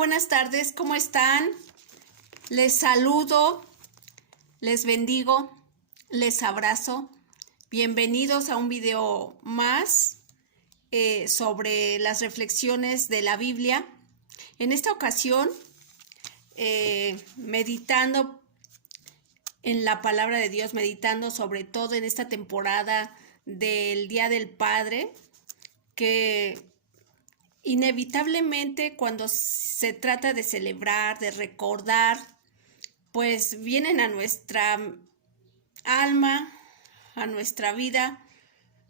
buenas tardes, ¿cómo están? Les saludo, les bendigo, les abrazo. Bienvenidos a un video más sobre las reflexiones de la Biblia. En esta ocasión, meditando en la palabra de Dios, meditando sobre todo en esta temporada del Día del Padre, que inevitablemente cuando se trata de celebrar, de recordar, pues vienen a nuestra alma, a nuestra vida,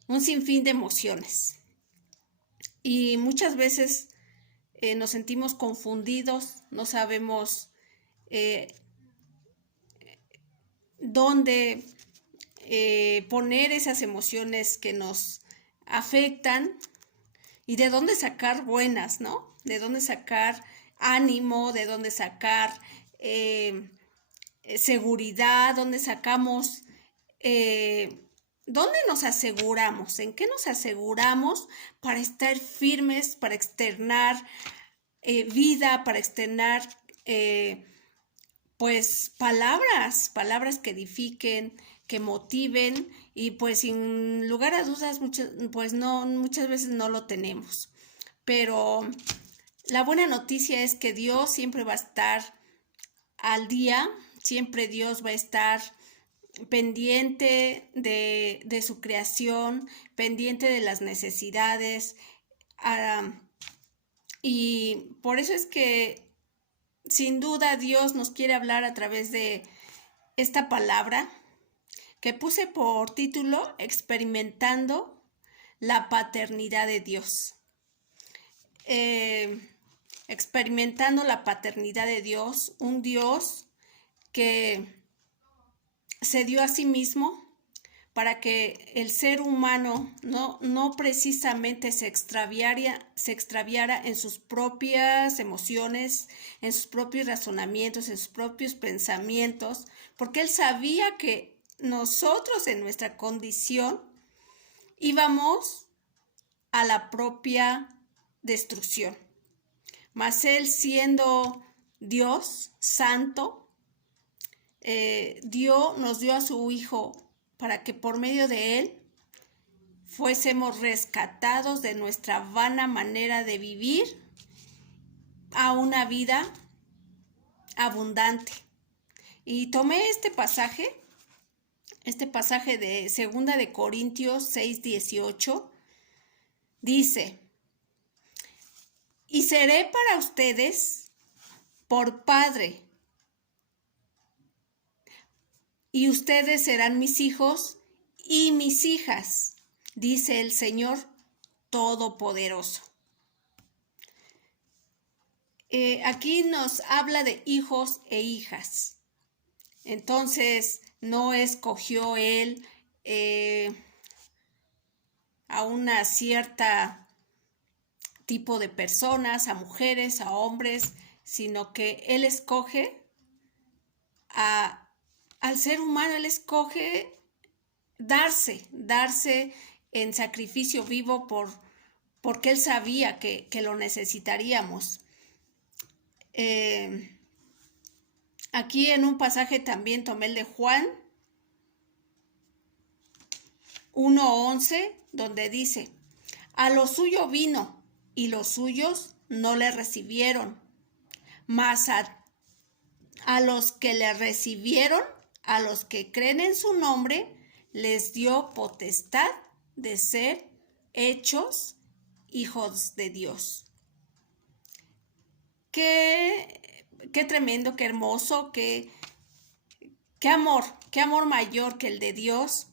un sinfín de emociones. Y muchas veces nos sentimos confundidos, no sabemos dónde poner esas emociones que nos afectan y de dónde sacar buenas, ¿no? De dónde sacar ánimo, de dónde sacar seguridad, dónde sacamos, dónde nos aseguramos, en qué nos aseguramos para estar firmes, para externar vida, para externar pues palabras que edifiquen, que motiven, y pues sin lugar a dudas muchas veces no lo tenemos. Pero la buena noticia es que Dios siempre va a estar al día, siempre Dios va a estar pendiente de su creación, pendiente de las necesidades, y por eso es que sin duda Dios nos quiere hablar a través de esta palabra que puse por título Experimentando la paternidad de Dios. Experimentando la paternidad de Dios, un Dios que se dio a sí mismo para que el ser humano no precisamente se extraviara en sus propias emociones, en sus propios razonamientos, en sus propios pensamientos, porque Él sabía que nosotros en nuestra condición íbamos a la propia destrucción. Mas Él, siendo Dios santo, nos dio a su Hijo para que por medio de Él fuésemos rescatados de nuestra vana manera de vivir a una vida abundante. Y tomé este pasaje de 2 de Corintios 6:18, dice: y seré para ustedes por padre, y ustedes serán mis hijos y mis hijas, dice el Señor Todopoderoso. Aquí nos habla de hijos e hijas. Entonces, no escogió Él a una cierta tipo de personas, a mujeres, a hombres, sino que Él escoge al ser humano. Él escoge darse en sacrificio vivo porque Él sabía que lo necesitaríamos. Aquí en un pasaje también tomé el de Juan 1:11, donde dice: a lo suyo vino y los suyos no le recibieron, mas a los que le recibieron, a los que creen en su nombre, les dio potestad de ser hechos hijos de Dios. Qué tremendo, qué hermoso, qué amor mayor que el de Dios,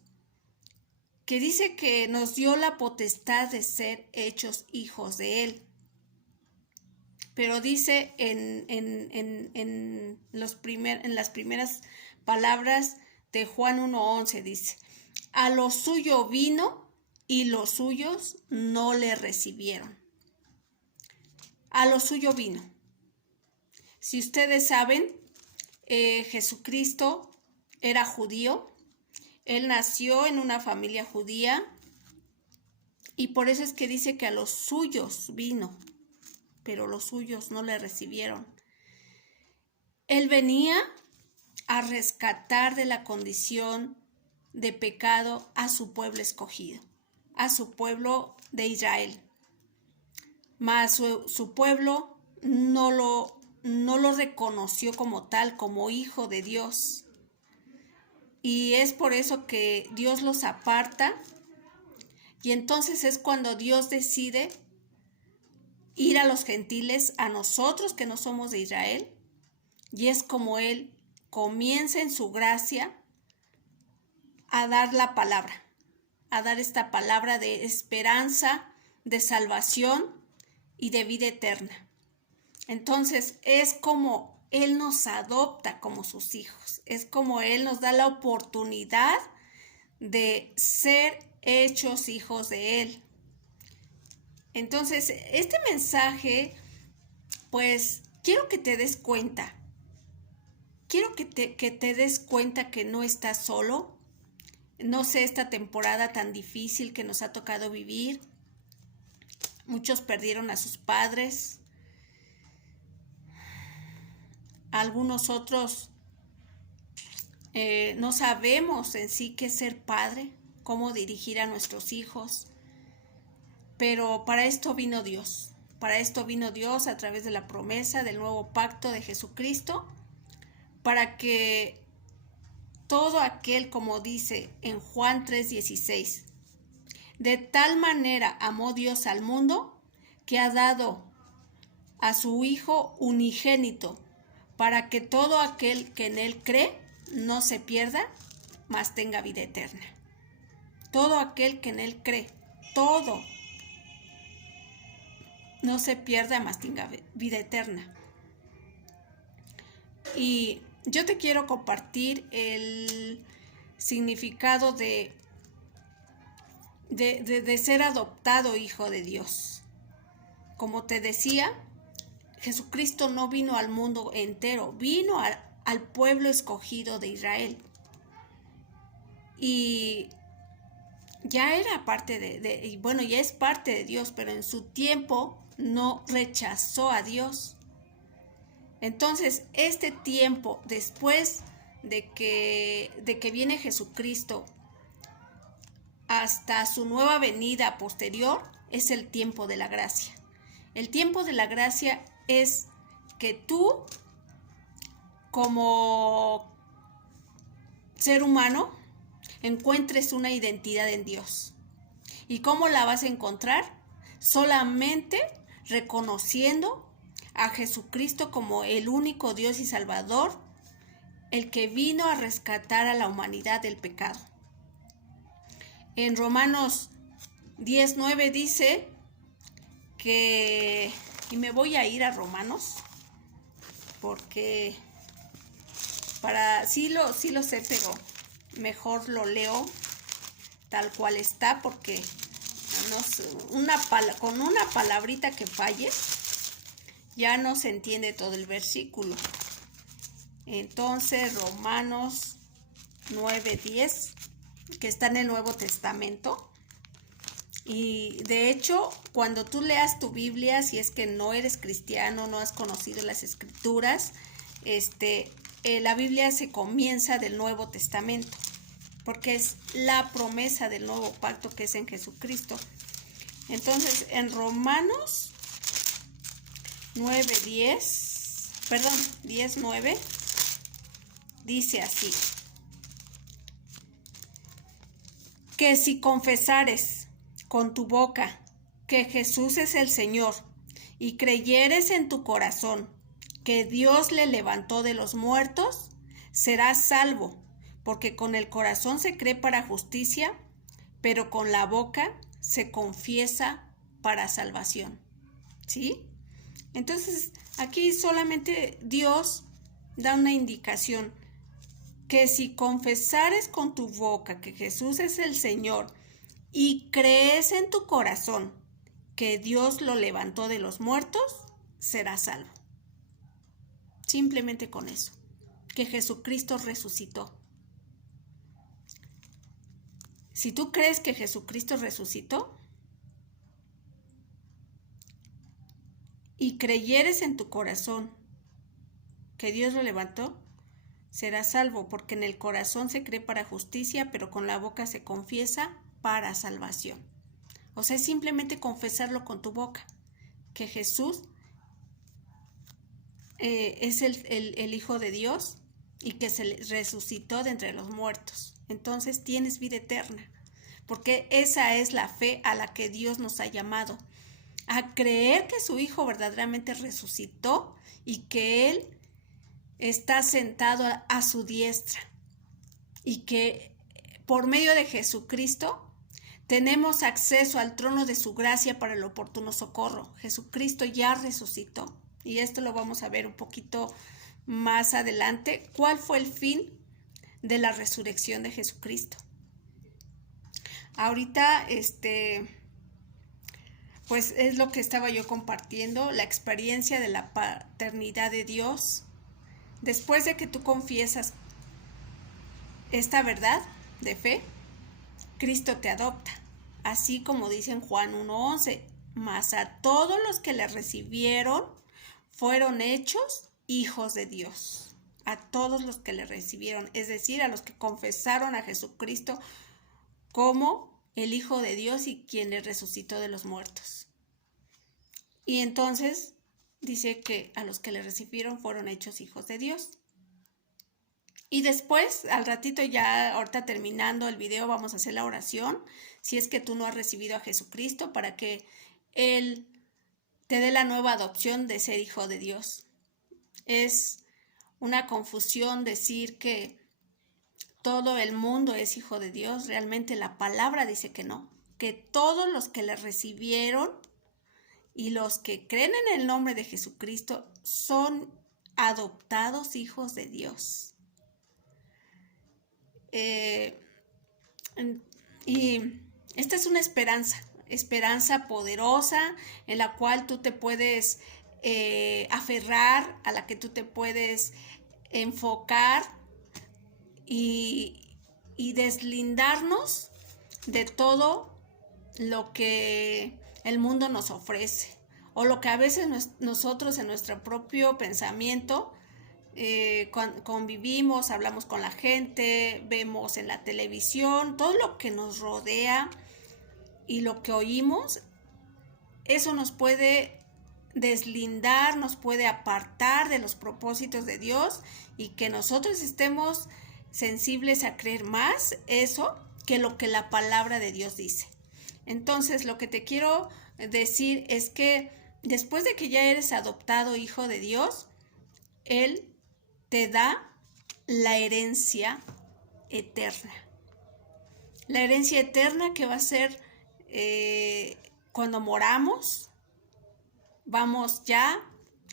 que dice que nos dio la potestad de ser hechos hijos de Él. Pero dice en las primeras palabras de Juan 1:11, dice: a lo suyo vino y los suyos no le recibieron. A lo suyo vino. Si ustedes saben, Jesucristo era judío. Él nació en una familia judía y por eso es que dice que a los suyos vino. pero los suyos no le recibieron. Él venía a rescatar de la condición de pecado a su pueblo escogido, a su pueblo de Israel. Mas su pueblo no lo reconoció como tal, como hijo de Dios. Y es por eso que Dios los aparta. Y entonces es cuando Dios decide ir a los gentiles, a nosotros que no somos de Israel. Y es como Él comienza en su gracia a dar la palabra, a dar esta palabra de esperanza, de salvación y de vida eterna. Entonces es como Él nos adopta como sus hijos, es como Él nos da la oportunidad de ser hechos hijos de Él. Entonces, este mensaje, pues, quiero que te des cuenta. Quiero que te des cuenta que no estás solo. No sé, esta temporada tan difícil que nos ha tocado vivir. Muchos perdieron a sus padres. Algunos otros no sabemos en sí qué es ser padre, cómo dirigir a nuestros hijos. Pero para esto vino Dios. Para esto vino Dios a través de la promesa del nuevo pacto de Jesucristo, para que todo aquel, como dice en Juan 3:16, de tal manera amó Dios al mundo que ha dado a su Hijo unigénito, para que todo aquel que en Él cree no se pierda, mas tenga vida eterna. Todo aquel que en Él cree, todo, no se pierda, mas tenga vida eterna. Y yo te quiero compartir el significado de ser adoptado hijo de Dios. Como te decía, Jesucristo no vino al mundo entero, vino al pueblo escogido de Israel. Y ya era parte ya es parte de Dios, pero en su tiempo no rechazó a Dios. Entonces, este tiempo, después de que viene Jesucristo hasta su nueva venida posterior, es el tiempo de la gracia. El tiempo de la gracia es que tú, como ser humano, encuentres una identidad en Dios. ¿Y cómo la vas a encontrar? Solamente reconociendo a Jesucristo como el único Dios y Salvador, el que vino a rescatar a la humanidad del pecado. En Romanos 10:9 dice que, y me voy a ir a Romanos, porque sí lo sé, pero mejor lo leo tal cual está, porque con una palabrita que falle, ya no se entiende todo el versículo. Entonces, Romanos 9:10, que está en el Nuevo Testamento. Y de hecho, cuando tú leas tu Biblia, si es que no eres cristiano, no has conocido las Escrituras, la Biblia se comienza del Nuevo Testamento, porque es la promesa del nuevo pacto que es en Jesucristo. Entonces, en Romanos 10:9, dice así: que si confesares con tu boca que Jesús es el Señor y creyeres en tu corazón que Dios le levantó de los muertos, serás salvo, porque con el corazón se cree para justicia, pero con la boca se confiesa para salvación. ¿Sí? Entonces, aquí solamente Dios da una indicación, que si confesares con tu boca que Jesús es el Señor y crees en tu corazón que Dios lo levantó de los muertos, serás salvo. Simplemente con eso, que Jesucristo resucitó. Si tú crees que Jesucristo resucitó, y creyeres en tu corazón que Dios lo levantó, serás salvo, porque en el corazón se cree para justicia, pero con la boca se confiesa para salvación. O sea, es simplemente confesarlo con tu boca, que Jesús es el Hijo de Dios y que se resucitó de entre los muertos. Entonces tienes vida eterna, porque esa es la fe a la que Dios nos ha llamado, a creer que su Hijo verdaderamente resucitó y que Él está sentado a su diestra y que por medio de Jesucristo tenemos acceso al trono de su gracia para el oportuno socorro. Jesucristo ya resucitó y esto lo vamos a ver un poquito más adelante. ¿Cuál fue el fin de la resurrección de Jesucristo? Ahorita, pues es lo que estaba yo compartiendo, la experiencia de la paternidad de Dios. Después de que tú confiesas esta verdad de fe, Cristo te adopta, así como dice en Juan 1:11, mas a todos los que le recibieron fueron hechos hijos de Dios. A todos los que le recibieron, es decir, a los que confesaron a Jesucristo como el Hijo de Dios y quien le resucitó de los muertos. Y entonces dice que a los que le recibieron fueron hechos hijos de Dios. Y después, al ratito ya, ahorita terminando el video, vamos a hacer la oración, si es que tú no has recibido a Jesucristo, para que Él te dé la nueva adopción de ser hijo de Dios. Es una confusión decir que todo el mundo es hijo de Dios. Realmente la palabra dice que no, que todos los que le recibieron y los que creen en el nombre de Jesucristo son adoptados hijos de Dios. Y esta es una esperanza poderosa en la cual tú te puedes aferrar, a la que tú te puedes enfocar y deslindarnos de todo lo que el mundo nos ofrece o lo que a veces nosotros en nuestro propio pensamiento convivimos, hablamos con la gente, vemos en la televisión, todo lo que nos rodea y lo que oímos, eso nos puede deslindar, nos puede apartar de los propósitos de Dios y que nosotros estemos sensibles a creer más eso que lo que la palabra de Dios dice. Entonces, lo que te quiero decir es que después de que ya eres adoptado hijo de Dios, Él te da la herencia eterna. La herencia eterna que va a ser cuando moramos, vamos ya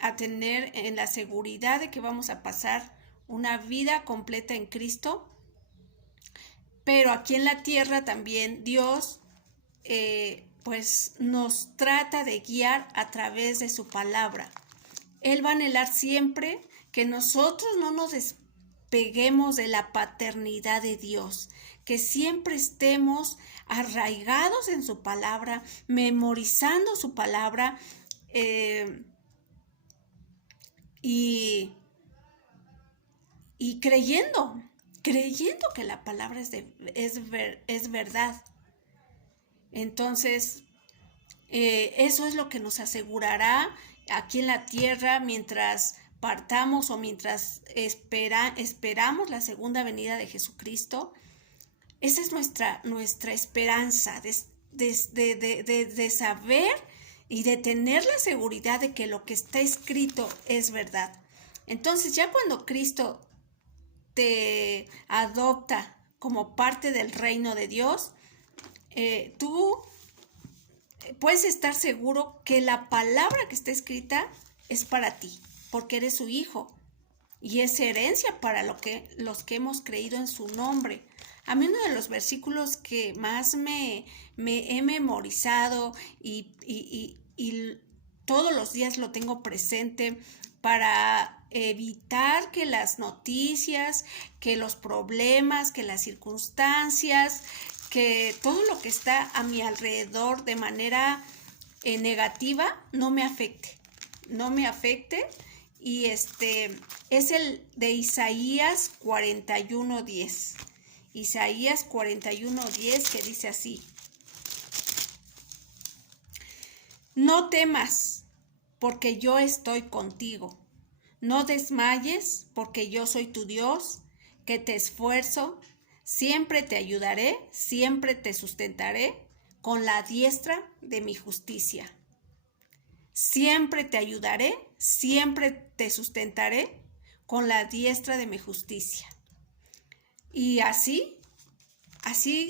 a tener en la seguridad de que vamos a pasar una vida completa en Cristo. Pero aquí en la tierra también Dios pues nos trata de guiar a través de su palabra. Él va a anhelar siempre que nosotros no nos despeguemos de la paternidad de Dios, que siempre estemos arraigados en su palabra, memorizando su palabra y creyendo que la palabra es verdad. Entonces, eso es lo que nos asegurará aquí en la tierra mientras partamos o mientras esperamos la segunda venida de Jesucristo. Esa es nuestra esperanza de saber y de tener la seguridad de que lo que está escrito es verdad. Entonces, ya cuando Cristo te adopta como parte del reino de Dios, tú puedes estar seguro que la palabra que está escrita es para ti, porque eres su hijo y es herencia para los que hemos creído en su nombre. A mí uno de los versículos que más me he memorizado y todos los días lo tengo presente para evitar que las noticias, que los problemas, que las circunstancias, que todo lo que está a mi alrededor de manera negativa no me afecte. no me afecte. Y es el de Isaías 41:10. Isaías 41:10, que dice así: no temas, porque yo estoy contigo. No desmayes, porque yo soy tu Dios, que te esfuerzo. Siempre te ayudaré, siempre te sustentaré con la diestra de mi justicia. Siempre te ayudaré, siempre te sustentaré con la diestra de mi justicia. Y así,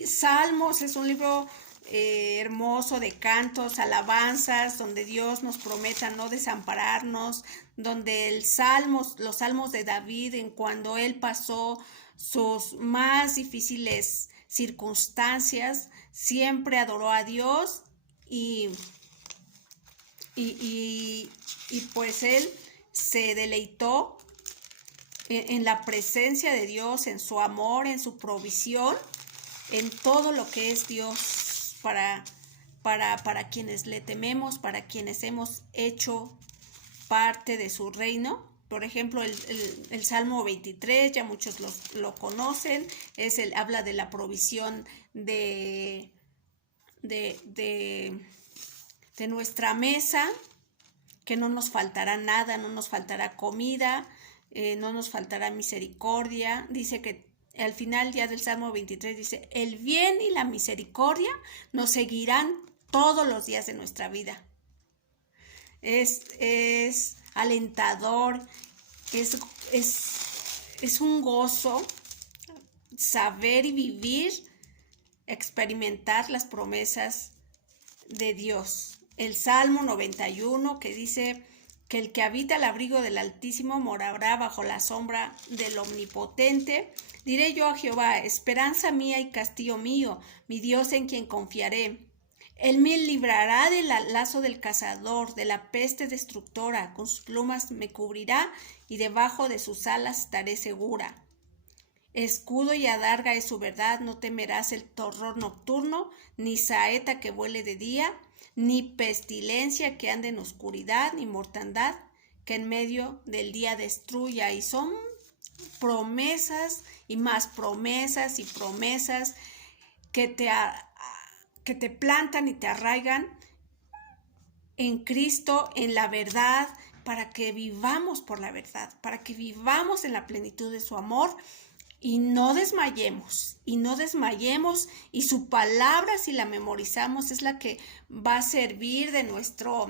Salmos es un libro hermoso de cantos, alabanzas, donde Dios nos prometa no desampararnos, donde los salmos de David, en cuando él pasó sus más difíciles circunstancias, siempre adoró a Dios y pues él se deleitó en la presencia de Dios, en su amor, en su provisión, en todo lo que es Dios para quienes le tememos, para quienes hemos hecho parte de su reino. Por ejemplo, el Salmo 23, ya muchos lo conocen, habla de la provisión de nuestra mesa, que no nos faltará nada, no nos faltará comida, no nos faltará misericordia. Dice que al final ya del Salmo 23 dice: el bien y la misericordia nos seguirán todos los días de nuestra vida. Es alentador, es un gozo saber y vivir, experimentar las promesas de Dios. El Salmo 91, que dice que el que habita al abrigo del Altísimo morará bajo la sombra del Omnipotente. Diré yo a Jehová: esperanza mía y castillo mío, mi Dios en quien confiaré. Él me librará del lazo del cazador, de la peste destructora. Con sus plumas me cubrirá y debajo de sus alas estaré segura. Escudo y adarga es su verdad, no temerás el terror nocturno, ni saeta que vuele de día, ni pestilencia que ande en oscuridad, ni mortandad que en medio del día destruya. Y son promesas y más promesas y promesas que te plantan y te arraigan en Cristo, en la verdad, para que vivamos por la verdad, para que vivamos en la plenitud de su amor. Y no desmayemos, y su palabra, si la memorizamos, es la que va a servir de nuestra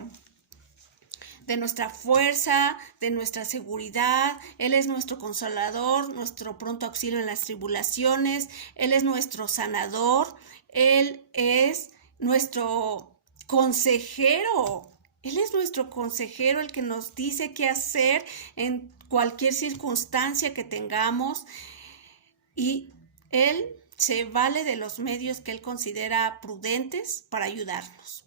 fuerza, de nuestra seguridad. Él es nuestro consolador, nuestro pronto auxilio en las tribulaciones. Él es nuestro sanador. Él es nuestro consejero. Él es nuestro consejero, el que nos dice qué hacer en cualquier circunstancia que tengamos. Y Él se vale de los medios que Él considera prudentes para ayudarnos.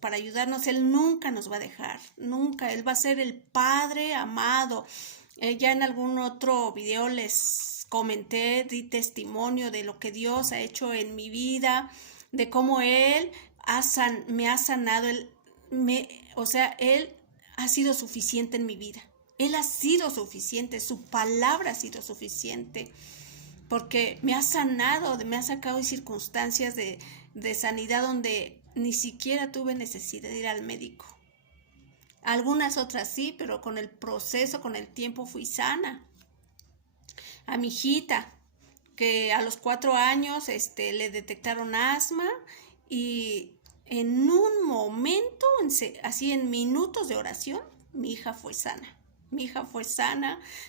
Él nunca nos va a dejar, nunca. Él va a ser el Padre amado. Ya en algún otro video les comenté, di testimonio de lo que Dios ha hecho en mi vida, de cómo Él me ha sanado. Él ha sido suficiente en mi vida. Él ha sido suficiente, su palabra ha sido suficiente, porque me ha sanado, me ha sacado de circunstancias de sanidad donde ni siquiera tuve necesidad de ir al médico. Algunas otras sí, pero con el proceso, con el tiempo fui sana. A mi hijita, que a los 4 años le detectaron asma, y en un momento, así en minutos de oración, mi hija fue sana.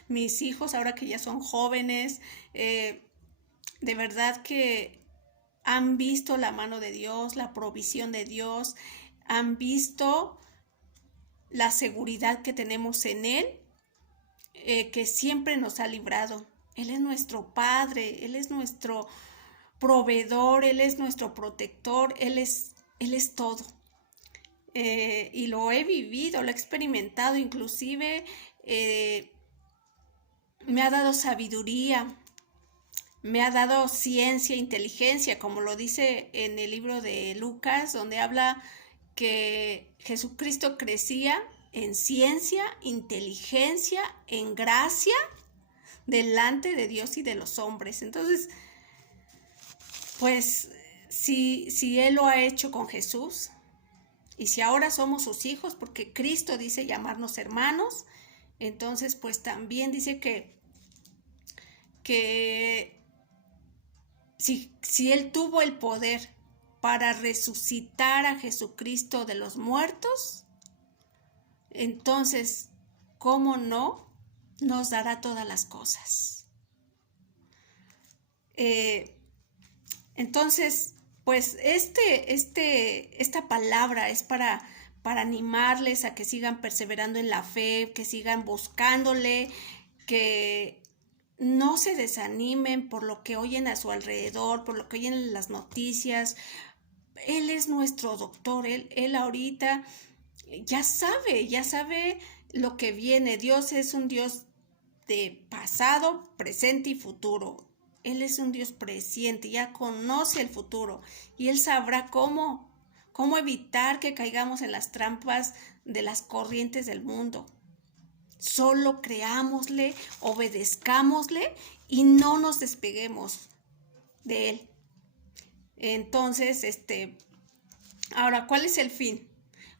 Mis hijos, ahora que ya son jóvenes, de verdad que han visto la mano de Dios, la provisión de Dios, han visto la seguridad que tenemos en Él, que siempre nos ha librado. Él es nuestro Padre, Él es nuestro proveedor, Él es nuestro protector, Él es todo. Y lo he vivido, lo he experimentado, inclusive me ha dado sabiduría, me ha dado ciencia, inteligencia, como lo dice en el libro de Lucas, donde habla que Jesucristo crecía en ciencia, inteligencia, en gracia, delante de Dios y de los hombres. Entonces, pues, si Él lo ha hecho con Jesús, y si ahora somos sus hijos, porque Cristo dice llamarnos hermanos, entonces pues también dice que si Él tuvo el poder para resucitar a Jesucristo de los muertos, entonces, ¿cómo no nos dará todas las cosas? Entonces, pues esta palabra es para animarles a que sigan perseverando en la fe, que sigan buscándole, que no se desanimen por lo que oyen a su alrededor, por lo que oyen en las noticias. Él es nuestro doctor, él ahorita ya sabe lo que viene. Dios es un Dios de pasado, presente y futuro. Él es un Dios presciente, ya conoce el futuro y Él sabrá cómo evitar que caigamos en las trampas de las corrientes del mundo. Solo creámosle, obedezcámosle y no nos despeguemos de Él. Entonces, ahora, ¿cuál es el fin?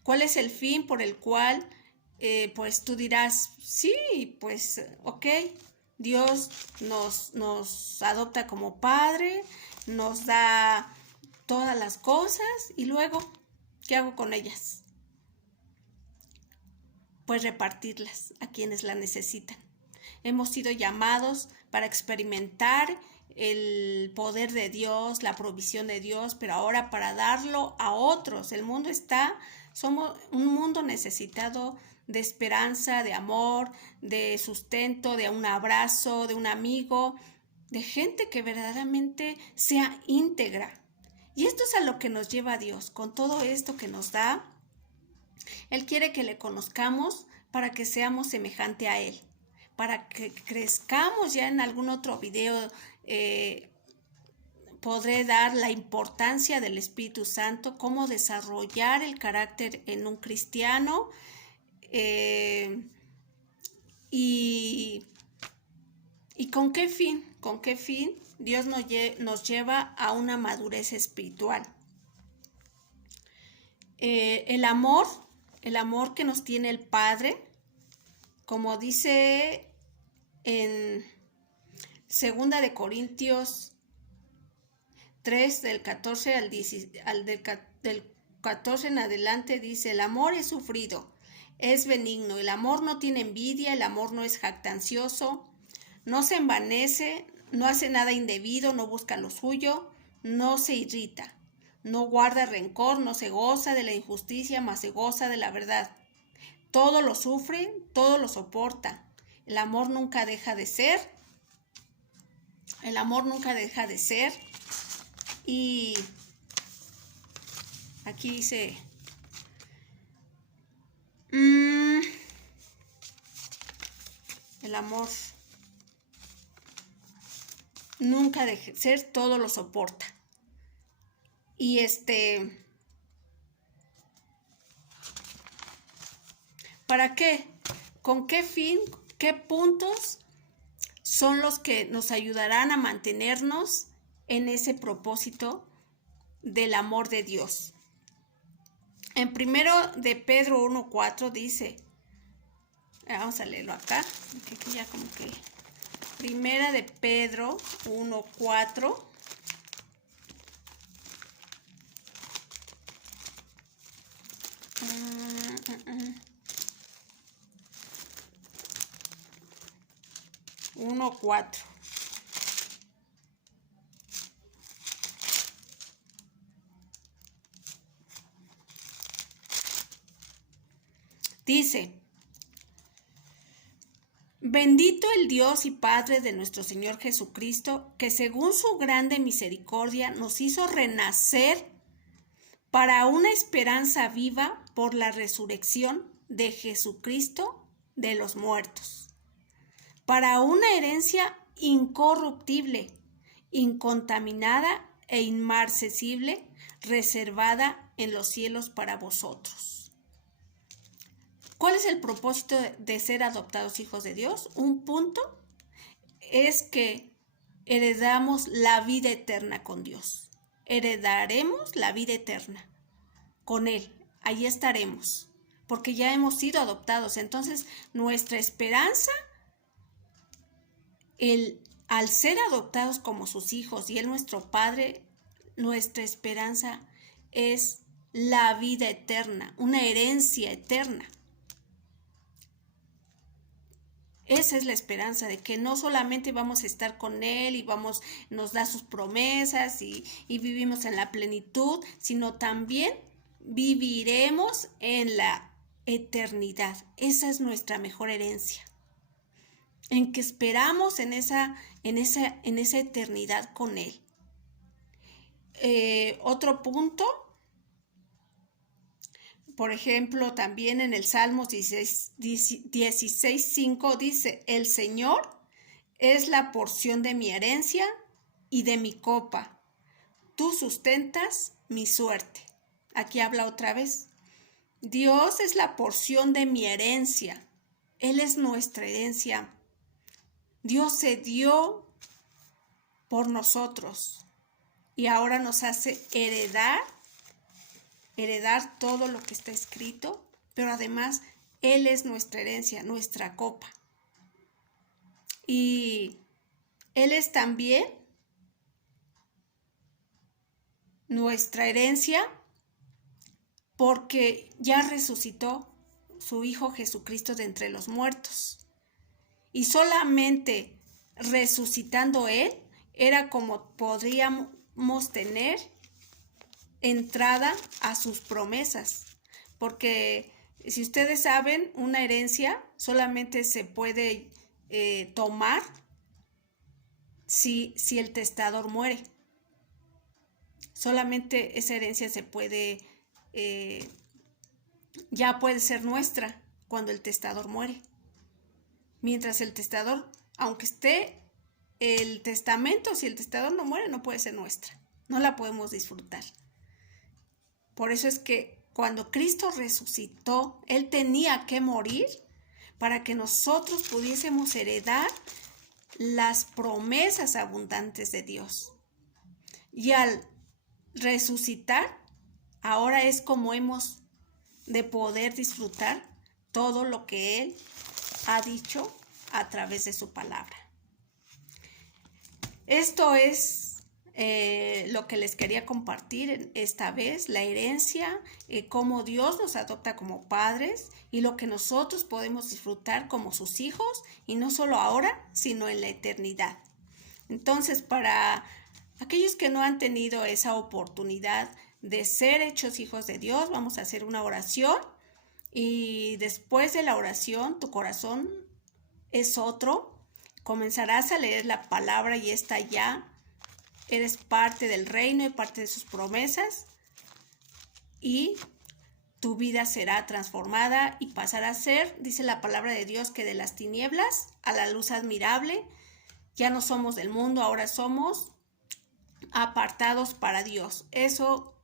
¿Cuál es el fin por el cual, pues tú dirás, sí, pues, ok, Dios nos adopta como padre, nos da todas las cosas y luego, ¿qué hago con ellas? Pues repartirlas a quienes la necesitan. Hemos sido llamados para experimentar el poder de Dios, la provisión de Dios, pero ahora para darlo a otros. El mundo somos un mundo necesitado de esperanza, de amor, de sustento, de un abrazo, de un amigo, de gente que verdaderamente sea íntegra. Y esto es a lo que nos lleva a Dios, con todo esto que nos da. Él quiere que le conozcamos para que seamos semejante a Él, para que crezcamos. Ya en algún otro video podré dar la importancia del Espíritu Santo, cómo desarrollar el carácter en un cristiano y con qué fin Dios nos lleva a una madurez espiritual. El amor que nos tiene el Padre, como dice en 2 de Corintios 3, del 14 del 14 en adelante, dice: el amor es sufrido, es benigno, el amor no tiene envidia, el amor no es jactancioso, no se envanece, no hace nada indebido, no busca lo suyo, no se irrita, no guarda rencor, no se goza de la injusticia, mas se goza de la verdad. Todo lo sufre, todo lo soporta. El amor nunca deja de ser. El amor nunca deja de ser. Y aquí dice, el amor nunca deja de ser, todo lo soporta. Y ¿para qué? ¿Con qué fin? ¿Qué puntos son los que nos ayudarán a mantenernos en ese propósito del amor de Dios? En 1 de Pedro 1:4 dice, vamos a leerlo acá, aquí ya como que 1 de Pedro 1:4. 1:4. Dice: bendito el Dios y Padre de nuestro Señor Jesucristo, que según su grande misericordia nos hizo renacer para una esperanza viva por la resurrección de Jesucristo de los muertos, para una herencia incorruptible, incontaminada e inmarcesible, reservada en los cielos para vosotros. ¿Cuál es el propósito de ser adoptados hijos de Dios? Un punto es que heredamos la vida eterna con Dios. Heredaremos la vida eterna con Él. Ahí estaremos, porque ya hemos sido adoptados. Entonces, nuestra esperanza, al ser adoptados como sus hijos y Él nuestro Padre, nuestra esperanza es la vida eterna, una herencia eterna. Esa es la esperanza, de que no solamente vamos a estar con Él y nos da sus promesas y vivimos en la plenitud, sino también viviremos en la eternidad. Esa es nuestra mejor herencia, en que esperamos en esa eternidad con Él. Otro punto, por ejemplo, también en el Salmos 16:5 dice: el Señor es la porción de mi herencia y de mi copa. Tú sustentas mi suerte. Aquí habla otra vez. Dios es la porción de mi herencia. Él es nuestra herencia. Dios se dio por nosotros y ahora nos hace heredar todo lo que está escrito, pero además Él es nuestra herencia, nuestra copa. Y Él es también nuestra herencia porque ya resucitó su Hijo Jesucristo de entre los muertos. Y solamente resucitando Él era como podríamos tener entrada a sus promesas, porque si ustedes saben, una herencia solamente se puede tomar si el testador muere. Solamente esa herencia se puede, ya puede ser nuestra cuando el testador muere. Mientras el testador, aunque esté el testamento, si el testador no muere, no puede ser nuestra, no la podemos disfrutar. Por eso es que cuando Cristo resucitó, Él tenía que morir para que nosotros pudiésemos heredar las promesas abundantes de Dios. Y al resucitar, ahora es como hemos de poder disfrutar todo lo que Él ha dicho a través de su palabra. Esto es lo que les quería compartir esta vez, la herencia, cómo Dios nos adopta como padres y lo que nosotros podemos disfrutar como sus hijos, y no solo ahora, sino en la eternidad. Entonces, para aquellos que no han tenido esa oportunidad de ser hechos hijos de Dios, vamos a hacer una oración, y después de la oración tu corazón es otro, comenzarás a leer la palabra y esta ya eres parte del reino y parte de sus promesas, y tu vida será transformada y pasará a ser, dice la palabra de Dios, que de las tinieblas a la luz admirable. Ya no somos del mundo, ahora somos apartados para Dios. Eso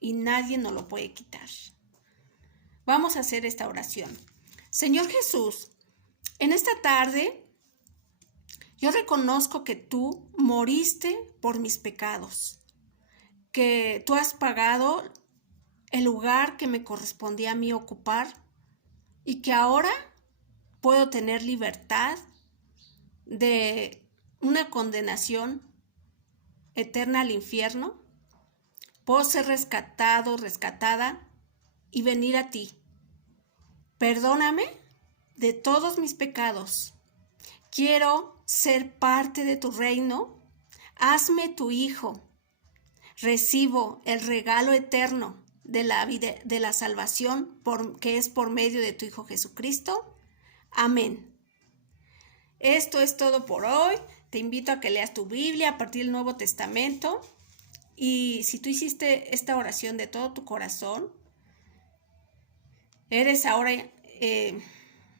y nadie nos lo puede quitar. Vamos a hacer esta oración. Señor Jesús, en esta tarde yo reconozco que tú moriste por mis pecados, que tú has pagado el lugar que me correspondía a mí ocupar, y que ahora puedo tener libertad de una condenación eterna al infierno. Puedo ser rescatado, rescatada y venir a ti. Perdóname de todos mis pecados. Quiero ser parte de tu reino. Hazme tu hijo. Recibo el regalo eterno de la vida, de la salvación, que es por medio de tu Hijo Jesucristo. Amén. Esto es todo por hoy. Te invito a que leas tu Biblia a partir del Nuevo Testamento. Y si tú hiciste esta oración de todo tu corazón, eres ahora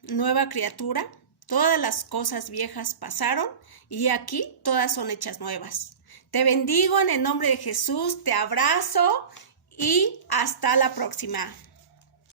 nueva criatura. Todas las cosas viejas pasaron y aquí todas son hechas nuevas. Te bendigo en el nombre de Jesús, te abrazo y hasta la próxima.